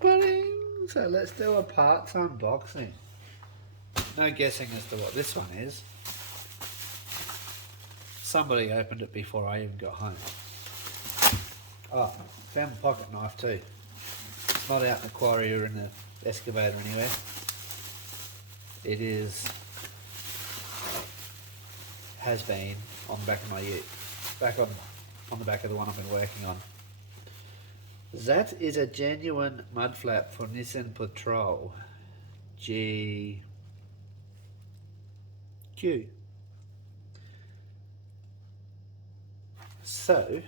Pudding. So let's do a parts unboxing. No guessing as to what this one is. Somebody opened it before I even got home. Oh, found a pocket knife too. It's not out in the quarry or in the excavator anywhere. It has been on the back of my ute. Back on the back of the one I've been working on. That is a genuine mud flap for Nissan Patrol GQ. So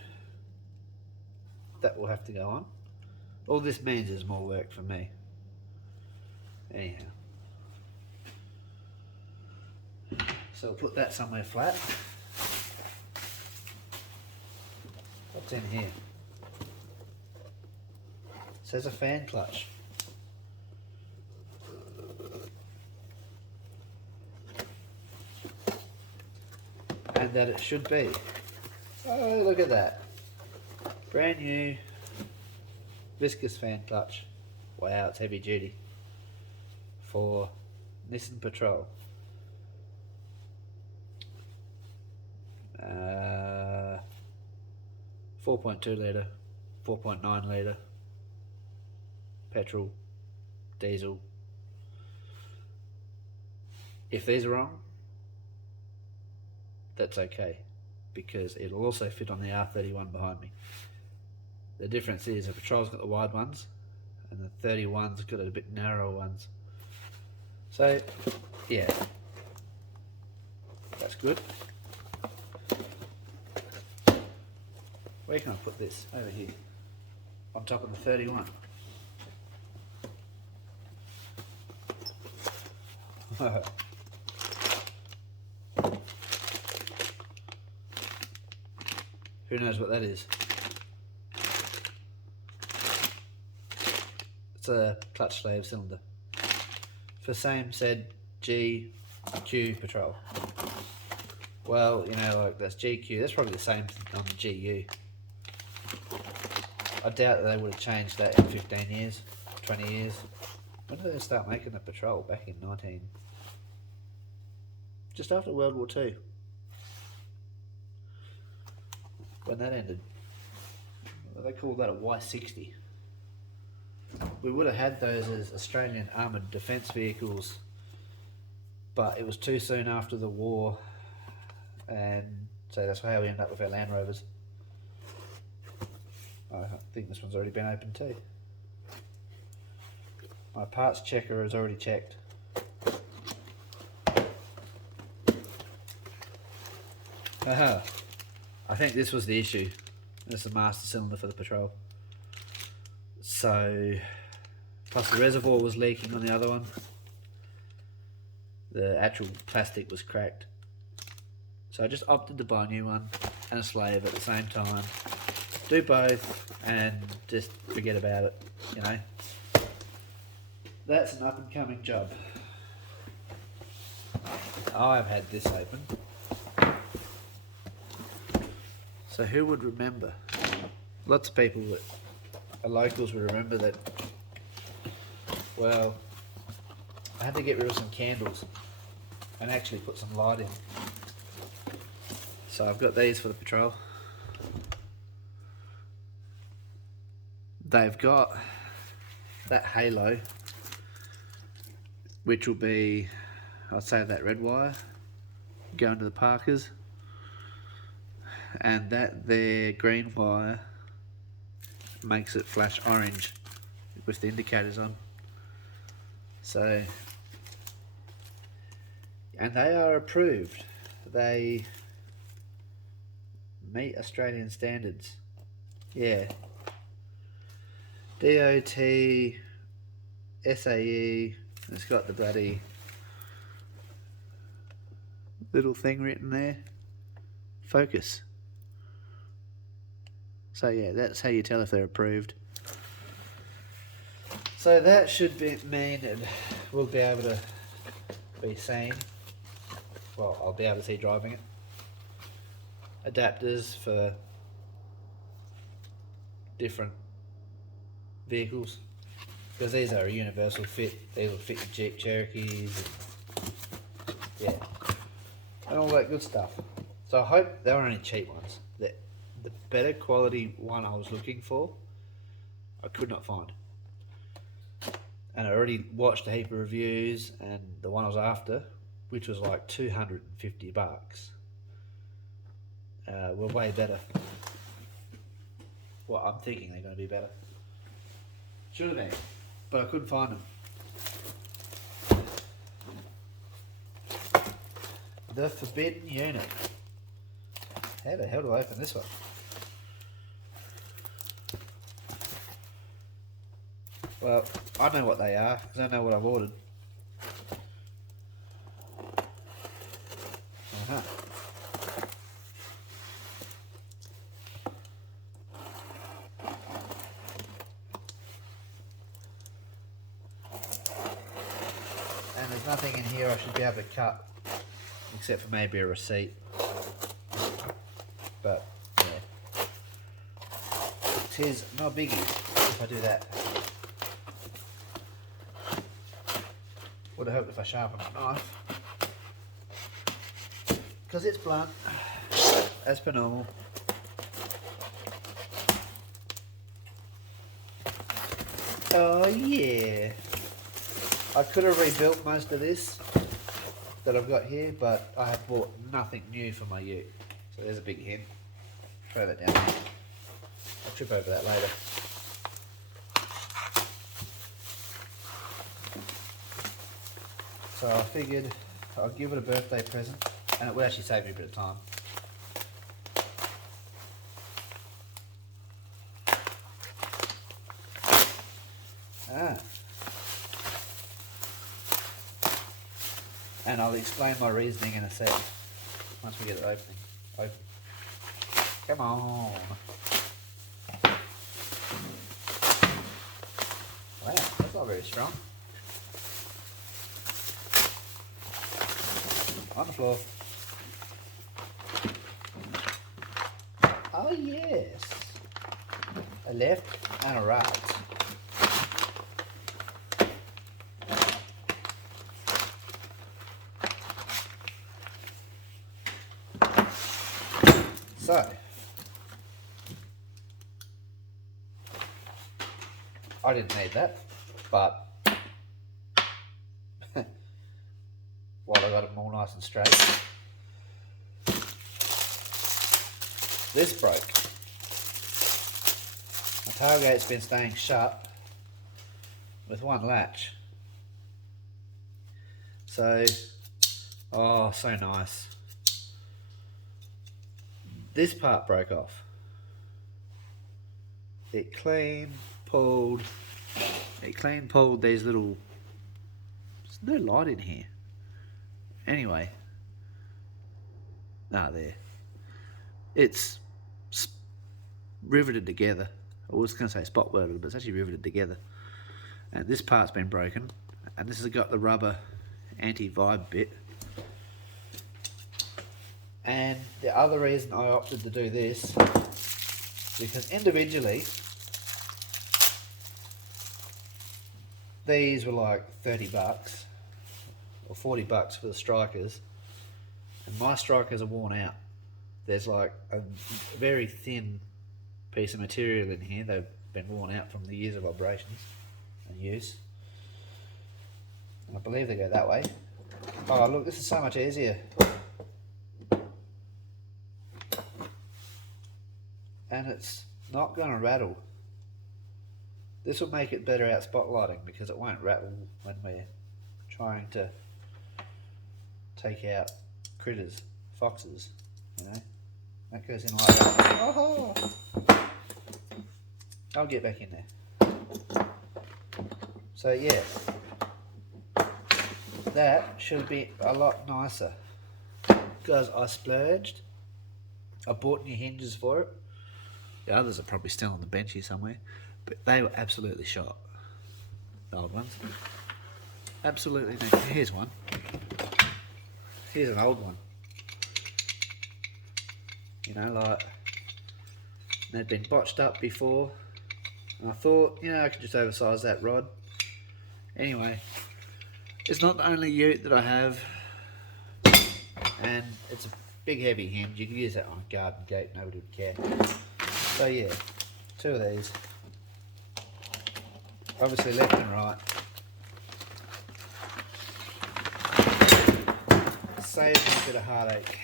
that will have to go on. All this means is more work for me. Anyhow. So we'll put that somewhere flat. What's in here? It says a fan clutch. And that it should be. Oh, look at that. Brand new viscous fan clutch. Wow, it's heavy duty. For Nissan Patrol. 4.2 litre, 4.9 litre, petrol, diesel. If these are wrong, that's okay, because it'll also fit on the R31 behind me. The difference is the Patrol's got the wide ones and the 31's got a bit narrower ones. So yeah, that's good. Where can I put this? Over here, on top of the 31. Who knows what that is? It's a clutch slave cylinder for same said GQ Patrol. Well, you know, like that's GQ, that's probably the same on the GU. I doubt that they would have changed that in 15 years, 20 years. When did they start making the Patrol? Back in just after World War II. When that ended. They called that a Y60. We would have had those as Australian armoured defence vehicles, but it was too soon after the war, and so that's how we ended up with our Land Rovers. I think this one's already been opened too. My parts checker has already checked. Haha. I think this was the issue. This is the master cylinder for the Patrol. So, plus the reservoir was leaking on the other one. The actual plastic was cracked. So I just opted to buy a new one and a slave at the same time. Do both and just forget about it, you know. That's an up and coming job. I've had this open. So who would remember? Lots of people that are locals would remember that, well, I had to get rid of some candles and actually put some light in. So I've got these for the Patrol. They've got that halo, which will be, I'd say, that red wire going to the Parkers, and that there green wire makes it flash orange with the indicators on. So, and they are approved. They meet Australian standards. Yeah. DOT, SAE, it's got the bloody little thing written there. Focus. So yeah, that's how you tell if they're approved. So that should mean that we'll be able to be seen. Well, I'll be able to see driving it. Adapters for different vehicles. because these are a universal fit. These will fit your Jeep Cherokees, and, yeah, and all that good stuff. So I hope they were only cheap ones. The better quality one I was looking for, I could not find. And I already watched a heap of reviews, and the one I was after, which was like $250, were way better. Well, I'm thinking they're going to be better. Should have been, but I couldn't find them. The Forbidden Unit. How the hell do I open this one? Well, I know what they are, because I know what I've ordered. Uh-huh. And there's nothing in here I should be able to cut, except for maybe a receipt. But, yeah. It is no biggie if I do that. Would have hoped if I sharpen my knife, because it's blunt, as per normal. Oh yeah, I could have rebuilt most of this that I've got here, but I have bought nothing new for my ute. So there's a big hint. Throw that down. I'll trip over that later. So I figured I'll give it a birthday present, and it would actually save me a bit of time. And I'll explain my reasoning in a sec, once we get it open. Come on. Wow, that's not very strong. On the floor. Oh yes. A left and a right. So, I didn't need that, but while I got them all nice and straight, this broke. My tailgate's been staying shut with one latch. So, oh, so nice. This part broke off. It clean pulled these little, there's no light in here. Anyway, there. It's riveted together. I was going to say spot welded, but it's actually riveted together. And this part's been broken, and this has got the rubber anti-vibe bit. And the other reason I opted to do this, because individually, these were like $30 or $40 for the strikers, and my strikers are worn out. There's like a very thin piece of material in here. They've been worn out from the years of operations and use. And I believe they go that way. Oh look, this is so much easier. And it's not going to rattle. This will make it better out spotlighting, because it won't rattle when we're trying to take out critters, foxes, you know. That goes in like that. Oh! I'll get back in there. So yeah, that should be a lot nicer, because I splurged. I bought new hinges for it. The others are probably still on the bench here somewhere, but they were absolutely shot. The old ones. Absolutely no. Here's one. Here's an old one. You know, like, they'd been botched up before. And I thought, you know, I could just oversize that rod. Anyway, it's not the only ute that I have, and it's a big heavy hinge. You can use that on a garden gate, nobody would care. So yeah, 2 of these. Obviously left and right. Saves me a bit of heartache.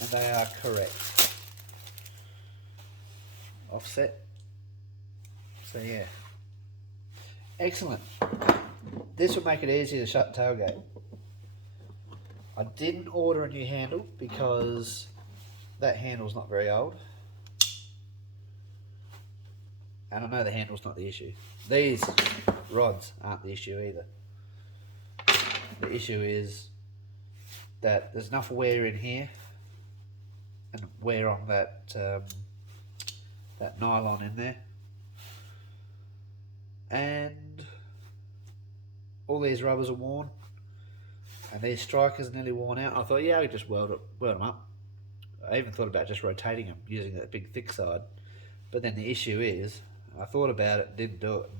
And they are correct. Offset. So yeah. Excellent. This would make it easier to shut the tailgate. I didn't order a new handle because that handle's not very old. And I know the handle's not the issue. These rods aren't the issue either. The issue is that there's enough wear in here and wear on that that nylon in there, and all these rubbers are worn, and these strikers are nearly worn out. I thought, yeah, I could just weld them up. I even thought about just rotating them using that big thick side, but then the issue is, I thought about it, didn't do it.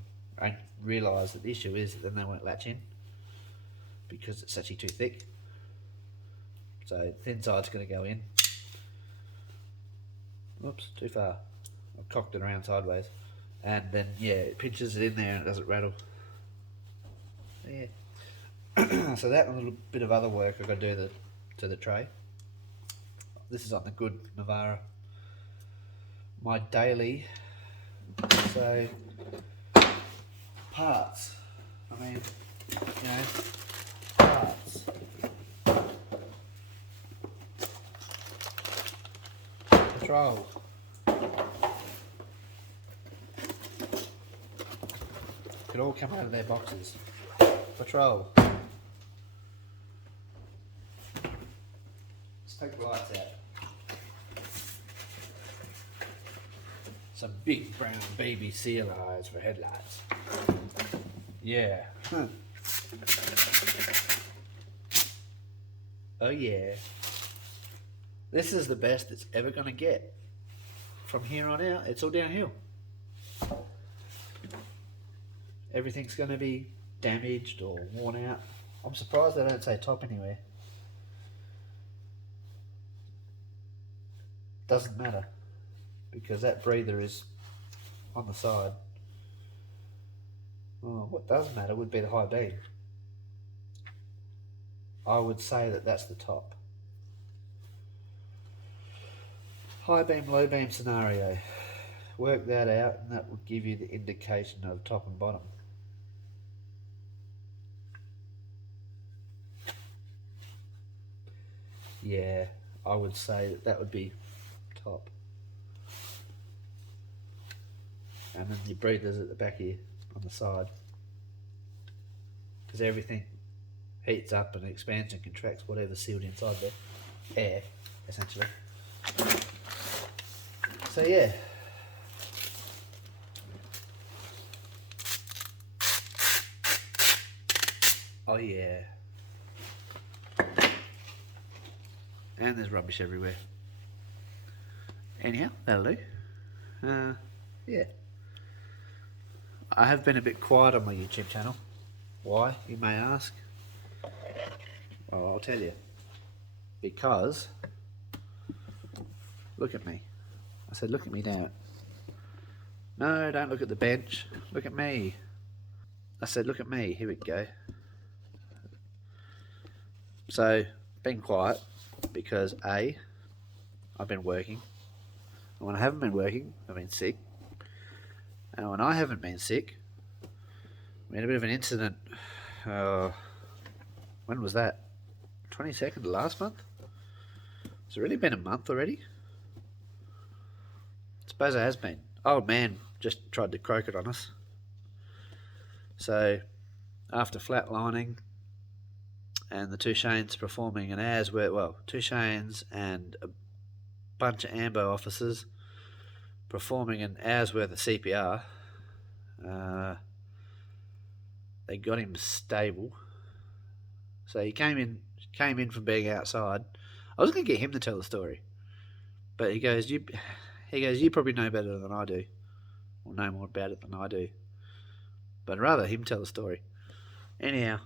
I realised that the issue is that then they won't latch in because it's actually too thick. So thin side's going to go in. Oops, too far. I've cocked it around sideways, and then yeah, it pinches it in there and it doesn't rattle. Yeah. So that and a little bit of other work I've got to do to the tray. This is on the good Navara. My daily. So parts. I mean, you know, parts. Patrol. Could all come out of their boxes. Patrol. Let's take the lights out. Some big brown baby seal eyes for headlights. Yeah. Oh yeah. This is the best it's ever going to get. From here on out, it's all downhill. Everything's going to be damaged or worn out. I'm surprised they don't say top anywhere. Doesn't matter, because that breather is on the side. Oh, what does matter would be the high beam. I would say that that's the top. High beam, low beam scenario. Work that out and that would give you the indication of top and bottom. Yeah, I would say that that would be top. And then your breathers at the back here on the side, because everything heats up and expands and contracts whatever's sealed inside there, air essentially. So yeah, oh yeah, and there's rubbish everywhere. Anyhow, that'll do. Yeah, I have been a bit quiet on my YouTube channel. Why, you may ask? Well, I'll tell you. Because, look at me. I said, look at me now. No, don't look at the bench. Look at me. I said, look at me. Here we go. So, been quiet because A, I've been working. And when I haven't been working, I've been sick. And when I haven't been sick, we had a bit of an incident. When was that? 22nd of last month? It's already been a month already? I suppose it has been. Old man just tried to croak it on us. So, after flatlining and the two Shanes performing an hour's work, well, two Shanes and a bunch of AMBO officers performing an hour's worth of CPR, they got him stable. So he came in from being outside. I was going to get him to tell the story, But you probably know better than I do, or know more about it than I do. But I'd rather him tell the story. Anyhow,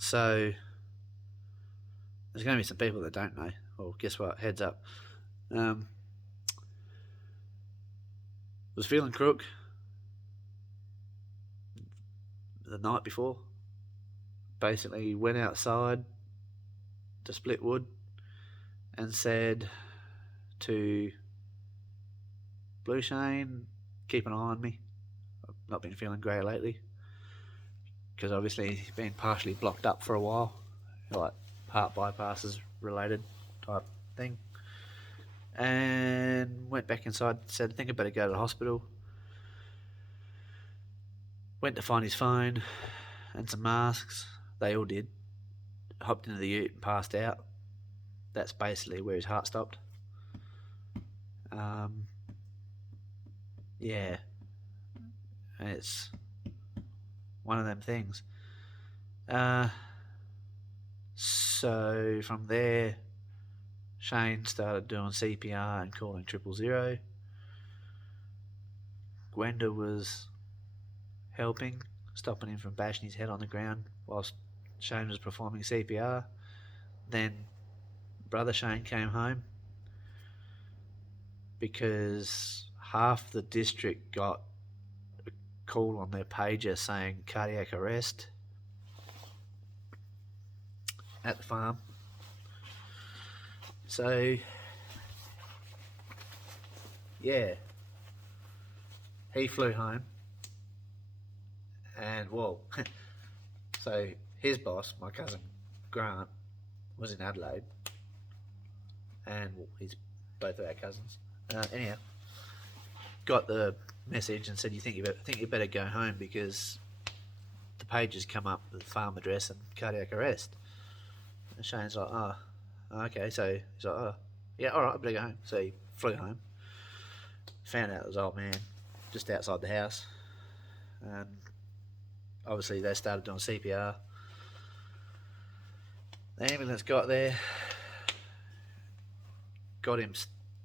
so there's going to be some people that don't know. Well, guess what? Heads up. Was feeling crook the night before. Basically, went outside to split wood and said to Blue Shane, keep an eye on me. I've not been feeling great lately because obviously he's been partially blocked up for a while, like heart bypasses related type thing. And went back inside, said, I think I better go to the hospital. Went to find his phone and some masks. They all did. Hopped into the ute and passed out. That's basically where his heart stopped. Yeah. And it's one of them things. So from there, Shane started doing CPR and calling 000. Gwenda was helping, stopping him from bashing his head on the ground whilst Shane was performing CPR. Then brother Shane came home because half the district got a call on their pager saying cardiac arrest at the farm. So, yeah, he flew home, and well, so his boss, my cousin Grant, was in Adelaide, and well, he's both of our cousins. Anyhow, got the message and said, "You think you better go home because the pages come up with farm address and cardiac arrest." And Shane's like, "Oh, okay." So he's like, "Oh, yeah, all right, I better go home." So he flew home. Found out it was old man just outside the house, and obviously they started doing CPR. The ambulance got there, got him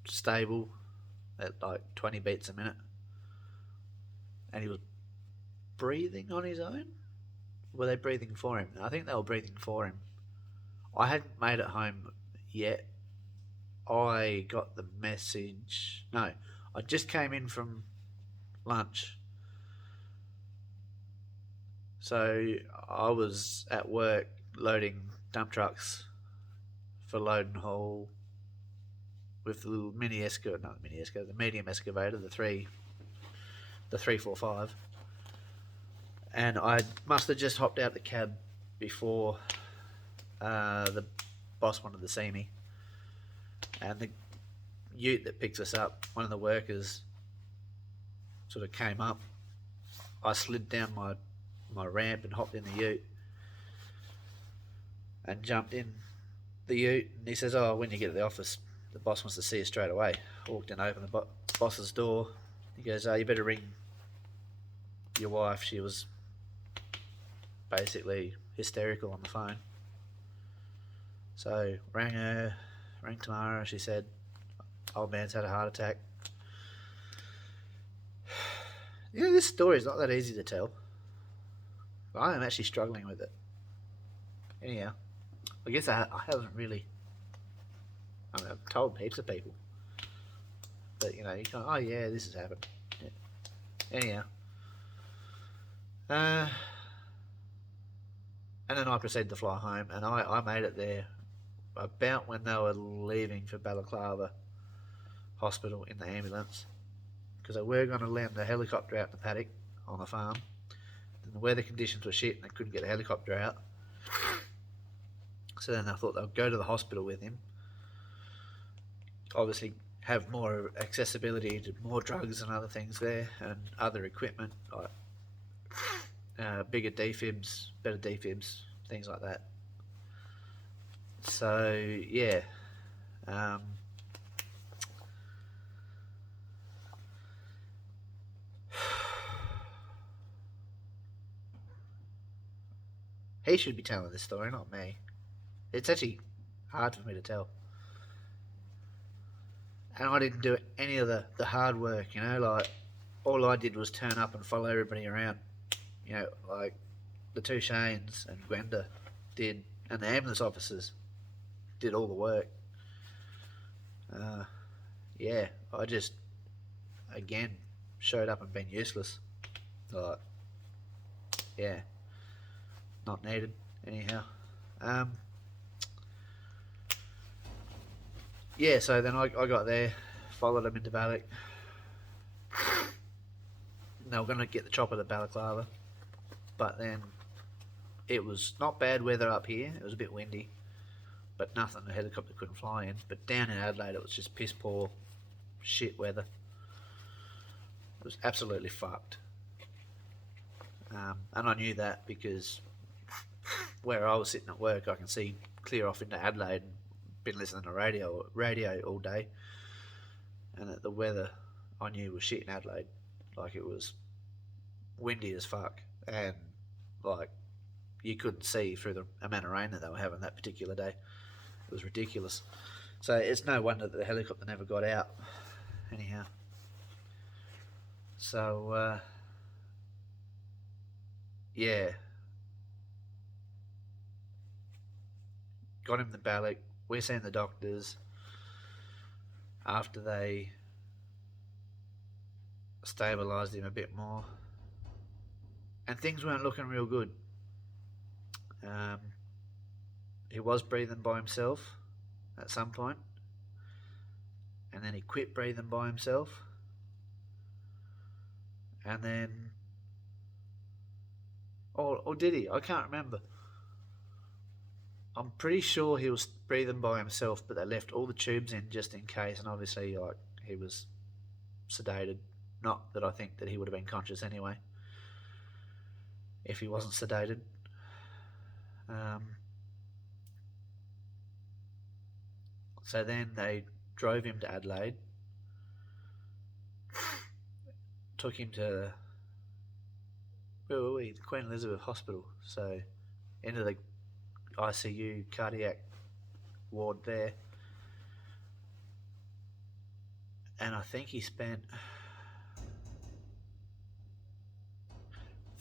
stable at like 20 beats a minute, and he was breathing on his own. Were they breathing for him? I think they were breathing for him. I hadn't made it home yet. I got the message. No, I just came in from lunch. So I was at work loading dump trucks for load and haul with the little the medium excavator, the 345. And I must have just hopped out the cab before the boss wanted to see me. And the ute that picks us up, one of the workers sort of came up. I slid down my ramp and hopped in the ute and jumped in the ute, and he says, "Oh, when you get to the office, the boss wants to see you straight away." I walked in, opened the boss's door. He goes, "Oh, you better ring your wife." She was basically hysterical on the phone. So rang Tamara. She said, "Old man's had a heart attack." You know, this story is not that easy to tell. I am actually struggling with it. Anyhow, I guess I haven't really. I mean, I've told heaps of people, but you know, you kind of, oh yeah, this has happened. Yeah. Anyhow, and then I proceeded to fly home, and I made it there about when they were leaving for Balaclava Hospital in the ambulance, because they were going to land the helicopter out in the paddock on the farm. And the weather conditions were shit, and they couldn't get the helicopter out. So then I thought they'd go to the hospital with him. Obviously, have more accessibility to more drugs and other things there, and other equipment like bigger defibs, better defibs, things like that. So yeah, he should be telling this story, not me. It's actually hard for me to tell. and I didn't do any of the hard work, like all I did was turn up and follow everybody around, like the two Shanes and Gwenda did, and the ambulance officers did all the work. Yeah, I just, again, showed up and been useless. Like, yeah, not needed, anyhow. Yeah, so then I got there, followed them into Balloch. They were going to get the chopper to Balaclava, but then it was not bad weather up here. It was a bit windy, but nothing the helicopter couldn't fly in. But down in Adelaide, it was just piss poor, shit weather. It was absolutely fucked. And I knew that because where I was sitting at work, I can see clear off into Adelaide and been listening to radio all day. And the weather I knew was shit in Adelaide. Like, it was windy as fuck. And, like, you couldn't see through the amount of rain that they were having that particular day. It was ridiculous. So it's no wonder that the helicopter never got out. Anyhow. So, yeah. Got him the Balloch. We're seeing the doctors after they stabilised him a bit more. And things weren't looking real good. He was breathing by himself at some point, and then he quit breathing by himself, and then, or did he? I can't remember. I'm pretty sure he was breathing by himself, but they left all the tubes in just in case, and obviously, like, he was sedated. Not that I think that he would have been conscious anyway, if he wasn't sedated. So then they drove him to Adelaide, took him to, where were we? Queen Elizabeth Hospital. So into the ICU cardiac ward there. And I think he spent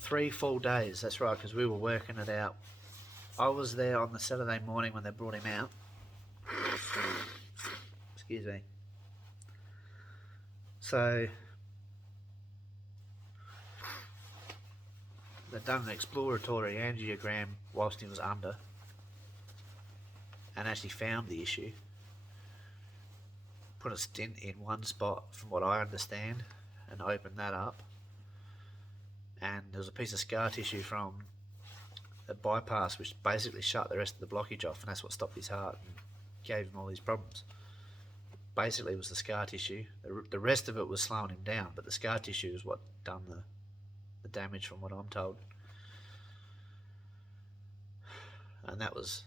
3 full days. That's right, because we were working it out. I was there on the Saturday morning when they brought him out. Excuse me. So they'd done an exploratory angiogram whilst he was under, and actually found the issue. Put a stent in one spot, from what I understand, and opened that up. And there was a piece of scar tissue from a bypass which basically shut the rest of the blockage off, and that's what stopped his heart and gave him all these problems. Basically, it was the scar tissue. The rest of it was slowing him down, but the scar tissue is what done the damage, from what I'm told. And that was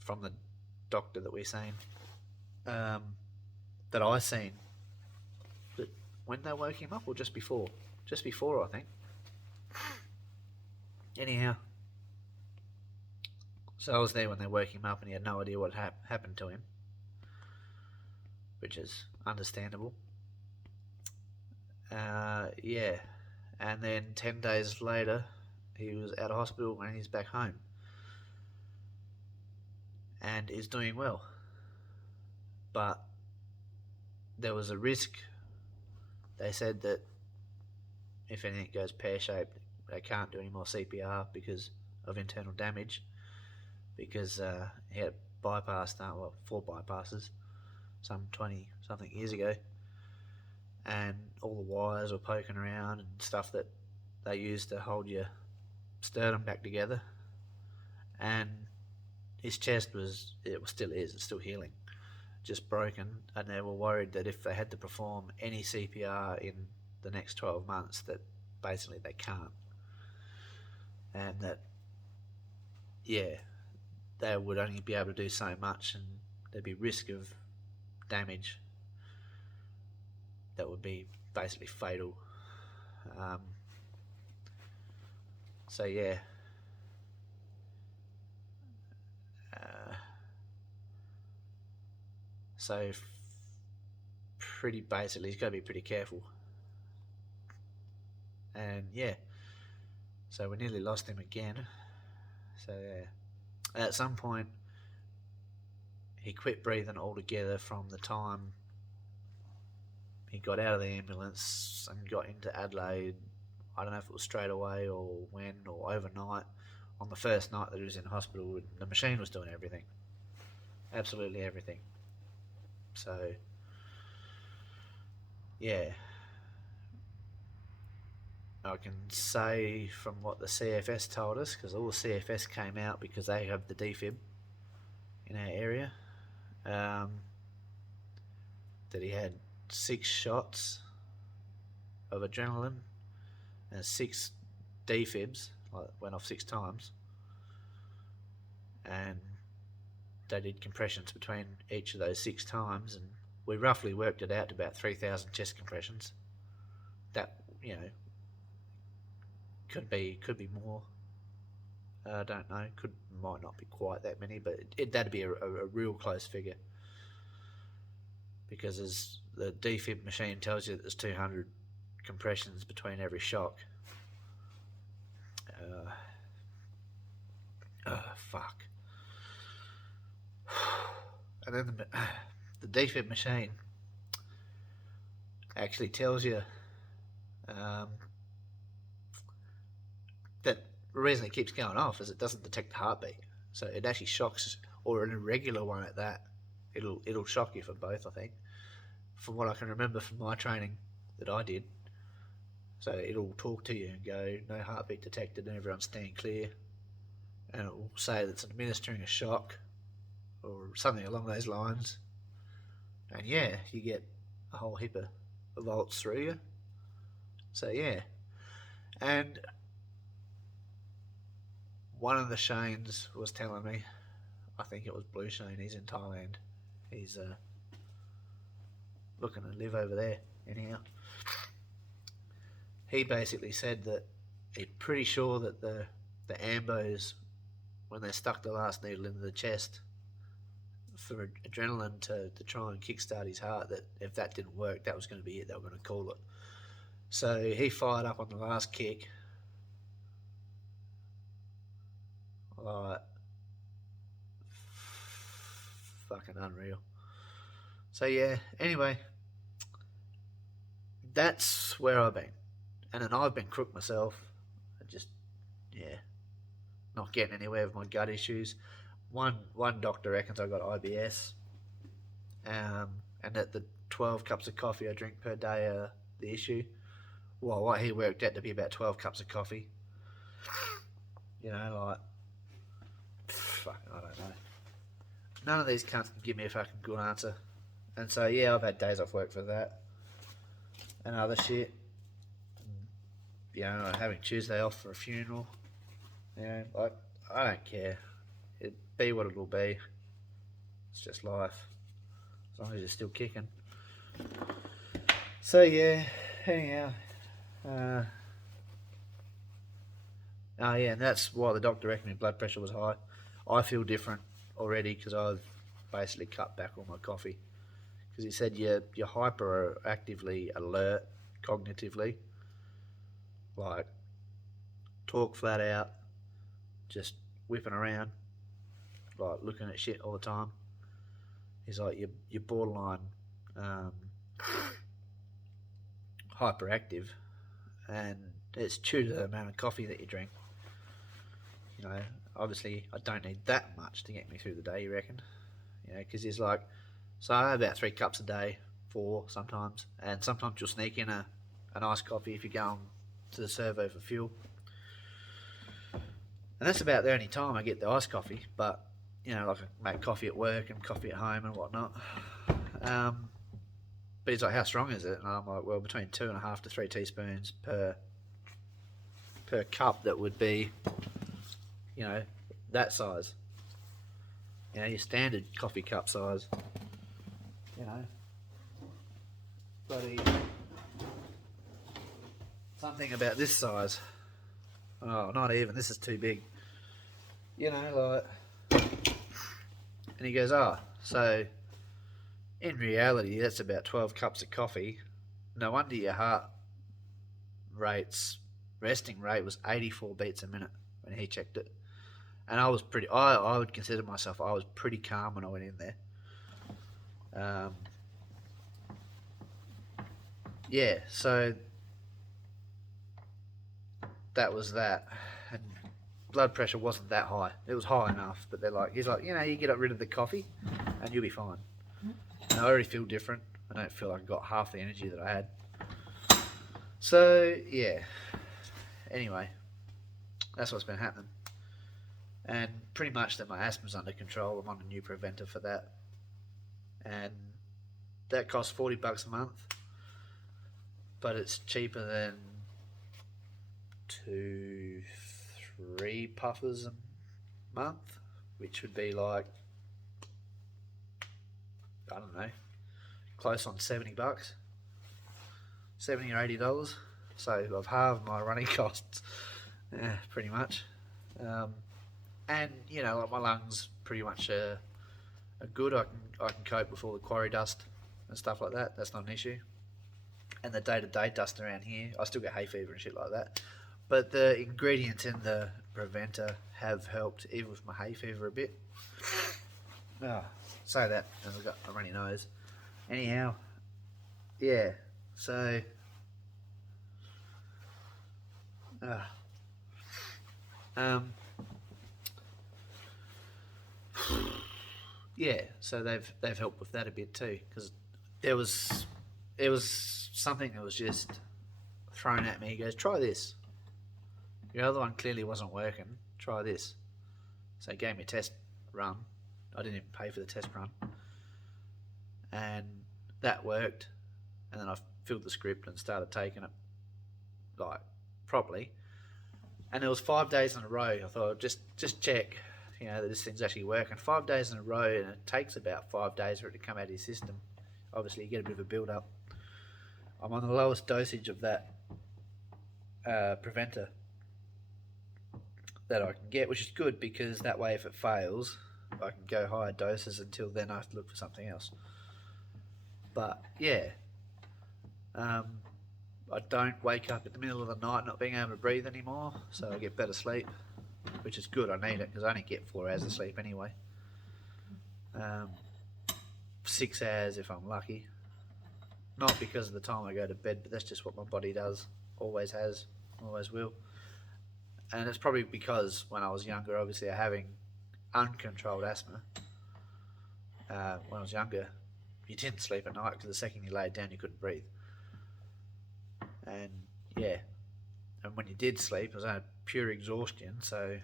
from the doctor that we seen, that I seen. But when they woke him up, or just before? Just before, I think. Anyhow, so I was there when they woke him up, and he had no idea what happened to him, which is understandable. Yeah, and then 10 days later, he was out of hospital and he's back home, and is doing well. But there was a risk. They said that if anything goes pear-shaped, they can't do any more CPR because of internal damage, because he had bypassed, 4 bypasses some 20-something years ago, and all the wires were poking around and stuff that they used to hold your sternum back together, and his chest it's still healing, just broken, and they were worried that if they had to perform any CPR in the next 12 months, that basically they can't, and that, yeah, they would only be able to do so much, and there'd be risk of damage that would be basically fatal. So yeah, so basically, he's got to be pretty careful. And yeah, so we nearly lost him again. So yeah, at some point he quit breathing altogether from the time he got out of the ambulance and got into Adelaide. I don't know if it was straight away or when or overnight. On the first night that he was in hospital, the machine was doing everything. Absolutely everything. So, yeah. I can say from what the CFS told us, because all the CFS came out because they have the defib in our area, that he had 6 shots of adrenaline and 6 defibs, like went off 6 times, and they did compressions between each of those 6 times, and we roughly worked it out to about 3,000 chest compressions. That, you know, could be more. I don't know. Might not be quite that many, but that'd be a real close figure, because as the defib machine tells you that there's 200 compressions between every shock. Fuck. And then the defib machine actually tells you that the reason it keeps going off is it doesn't detect the heartbeat. So it actually shocks, or an irregular one at that. It'll shock you for both, I think. From what I can remember from my training that I did. So it'll talk to you and go, no heartbeat detected, and everyone's staying clear. And it will say that it's administering a shock or something along those lines. And yeah, you get a whole heap of volts through you. So yeah. And one of the Shanes was telling me, I think it was Blue Shane, he's in Thailand. He's looking to live over there anyhow. He basically said that he's pretty sure that the ambos, when they stuck the last needle into the chest for adrenaline to try and kickstart his heart, that if that didn't work, that was going to be it. They were going to call it. So he fired up on the last kick. Fucking unreal. So yeah, anyway, that's where I've been. And then I've been crook myself. Just, yeah, not getting anywhere with my gut issues. One doctor reckons I got IBS. And that the 12 cups of coffee I drink per day are the issue. Well, what he worked out to be about 12 cups of coffee. You know, like, fuck, I don't know. None of these cunts can give me a fucking good answer. And so, yeah, I've had days off work for that. And other shit. You know, having Tuesday off for a funeral. You know, like, I don't care. It'll be what it'll be. It's just life. As long as you're still kicking. So, yeah, anyhow. Oh, yeah, and that's why the doctor reckoned my blood pressure was high. I feel different already because I've basically cut back on my coffee. Because he said you're hyperactively alert cognitively. Like, talk flat out, just whipping around, like looking at shit all the time. He's like, you're borderline hyperactive, and it's due to the amount of coffee that you drink. You know, obviously I don't need that much to get me through the day, you reckon? You know, because he's like, so I have about 3 cups a day, 4 sometimes, and sometimes you'll sneak in an iced coffee if you're going to the servo for fuel. And that's about the only time I get the iced coffee, but, you know, like I make coffee at work and coffee at home and whatnot. But he's like, how strong is it? And I'm like, well, between 2.5 to 3 teaspoons per cup. That would be, you know, that size. You know, your standard coffee cup size. You know, bloody something about this size. Oh, not even. This is too big. You know, like. And he goes, oh, so In reality, that's about 12 cups of coffee. No wonder your heart rate's resting rate was 84 beats a minute when he checked it. And I was pretty, I would consider myself, I was pretty calm when I went in there. Yeah, so that was that. And blood pressure wasn't that high. It was high enough, but he's like, you get rid of the coffee and you'll be fine. And I already feel different. I don't feel like I got half the energy that I had. So, yeah. Anyway, that's what's been happening. And pretty much that my asthma's under control. I'm on a new preventer for that. And that costs $40 a month. But it's cheaper than 2-3 puffers a month, which would be like, I don't know, close on $70, $70 or $80. So I've halved my running costs, pretty much. And like my lungs pretty much are good. I can cope with all the quarry dust and stuff like that. That's not an issue. And the day-to-day dust around here, I still get hay fever and shit like that. But the ingredients in the preventer have helped, even with my hay fever a bit. Say that, and I've got a runny nose. Anyhow, yeah, so... yeah, so they've helped with that a bit too, because it was something that was just thrown at me. He goes, try this. Your other one clearly wasn't working. Try this. So he gave me a test run. I didn't even pay for the test run. And that worked. And then I filled the script and started taking it like properly. And it was 5 days in a row. I thought, just check, that this thing's actually working. 5 days in a row, and it takes about 5 days for it to come out of your system. Obviously, you get a bit of a build-up. I'm on the lowest dosage of that preventer that I can get, which is good, because that way if it fails, I can go higher doses. Until then I have to look for something else. But yeah, I don't wake up in the middle of the night not being able to breathe anymore, so I get better sleep, which is good. I need it, because I only get 4 hours of sleep anyway. 6 hours if I'm lucky. Not because of the time I go to bed, but that's just what my body does. Always has, always will. And it's probably because when I was younger, obviously having uncontrolled asthma, when I was younger, you didn't sleep at night, because the second you laid down you couldn't breathe. And yeah, and when you did sleep, it was pure exhaustion. So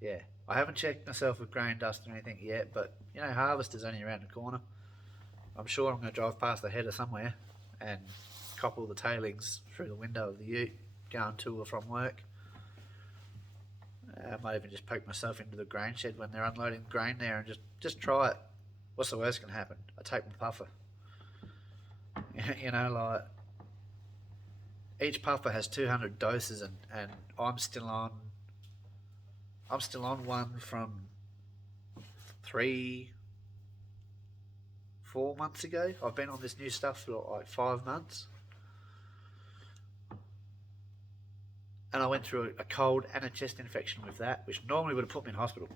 yeah, I haven't checked myself with grain dust or anything yet, but harvest is only around the corner. I'm sure I'm going to drive past the header somewhere and cop all the tailings through the window of the ute, going to or from work. I might even just poke myself into the grain shed when they're unloading grain there and just try it. What's the worst can happen? I take my puffer. Like each puffer has 200 doses, and I'm still on one from 3-4 months ago. I've been on this new stuff for like 5 months. And I went through a cold and a chest infection with that, which normally would have put me in hospital.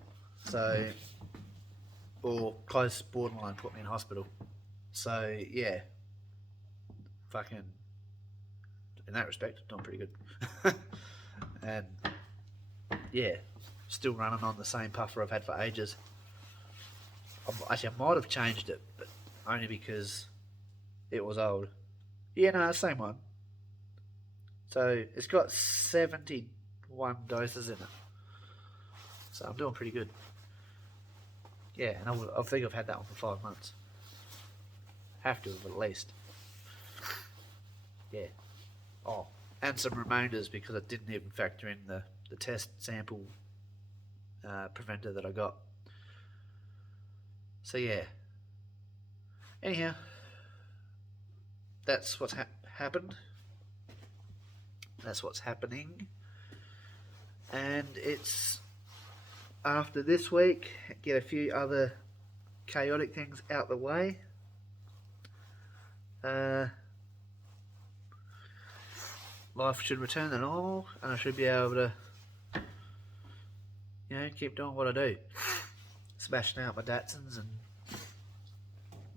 So, or close borderline put me in hospital. So, yeah. Fucking, in that respect, doing pretty good. And, yeah, still running on the same puffer I've had for ages. Actually, I might have changed it, but only because it was old. Yeah, no, same one. So it's got 71 doses in it. So I'm doing pretty good. Yeah, and I think I've had that one for 5 months. Have to have at least. Yeah. Oh, and some remainders, because I didn't even factor in the test sample preventer that I got. So yeah. Anyhow, that's what's happened. That's what's happening. And it's after this week, get a few other chaotic things out the way. life should return to normal, and I should be able to, keep doing what I do, smashing out my Datsuns, and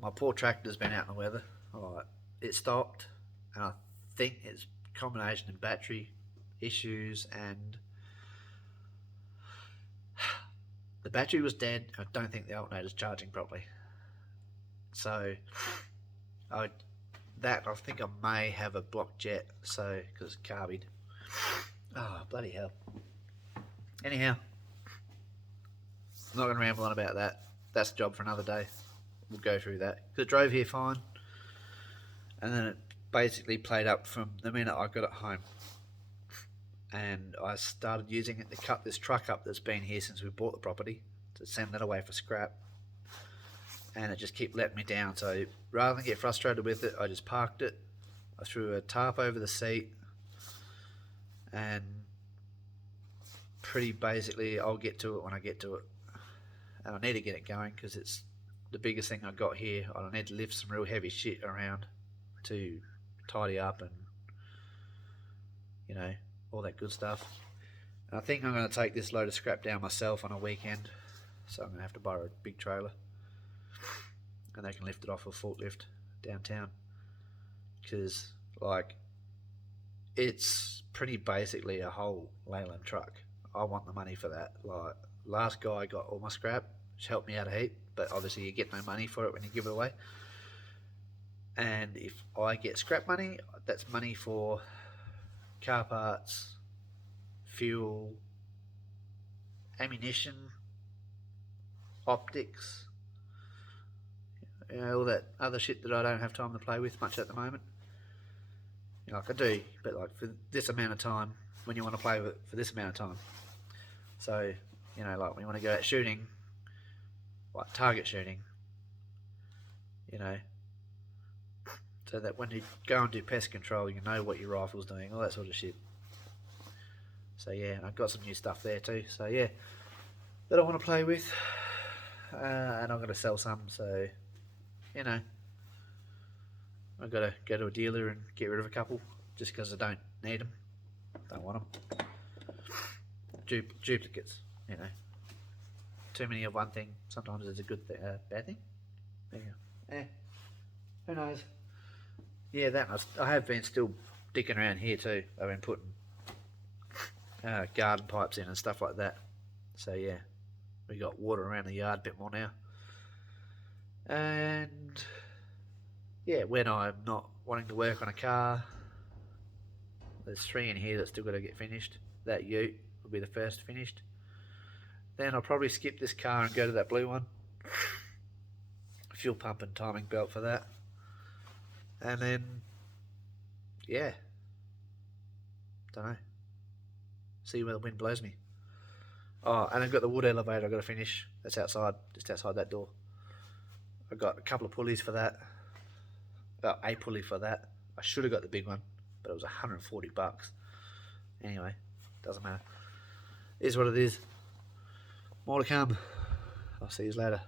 my poor tractor's been out in the weather. Like, it stopped, and I think it's a combination of battery issues and the battery was dead. I don't think the alternator's charging properly. So, I think I may have a blocked jet, so because it's carbied. Oh, bloody hell. Anyhow, I'm not going to ramble on about that. That's a job for another day. We'll go through that. Because it drove here fine, and then it basically played up from the minute I got it home. And I started using it to cut this truck up that's been here since we bought the property, to send that away for scrap. And it just kept letting me down. So rather than get frustrated with it, I just parked it. I threw a tarp over the seat, and pretty basically I'll get to it when I get to it. And I need to get it going because it's the biggest thing I got here. I need to lift some real heavy shit around to tidy up and all that good stuff. And I think I'm going to take this load of scrap down myself on a weekend, so I'm going to have to borrow a big trailer, and they can lift it off a forklift downtown, because it's pretty basically a whole Leyland truck. I want the money for that. Like, last guy got all my scrap, which helped me out a heap, but obviously you get no money for it when you give it away. And if I get scrap money, that's money for car parts, fuel, ammunition, optics, all that other shit that I don't have time to play with much at the moment. Like I do, but like for this amount of time, when you want to play with it for this amount of time. So, like when you want to go out shooting, like target shooting, so that when you go and do pest control, you know what your rifle's doing, all that sort of shit. So yeah, I've got some new stuff there too. So yeah, that I want to play with, and I'm going to sell some. So, I've got to go to a dealer and get rid of a couple just because I don't need them, don't want them. Duplicates, Too many of one thing sometimes is a good thing, bad thing. There you go. Who knows? Yeah, I have been still dicking around here too. I've been putting garden pipes in and stuff like that. So yeah, we got water around the yard a bit more now. And yeah, when I'm not wanting to work on a car, there's 3 in here that's still got to get finished. That ute will be the first finished. Then I'll probably skip this car and go to that blue one. Fuel pump and timing belt for that. And then, yeah, don't know. See where the wind blows me. Oh, and I've got the wood elevator I've got to finish. That's outside, just outside that door. I've got a couple of pulleys for that. About a pulley for that. I should have got the big one, but it was $140. Anyway, doesn't matter. It is what it is. More to come. I'll see you later.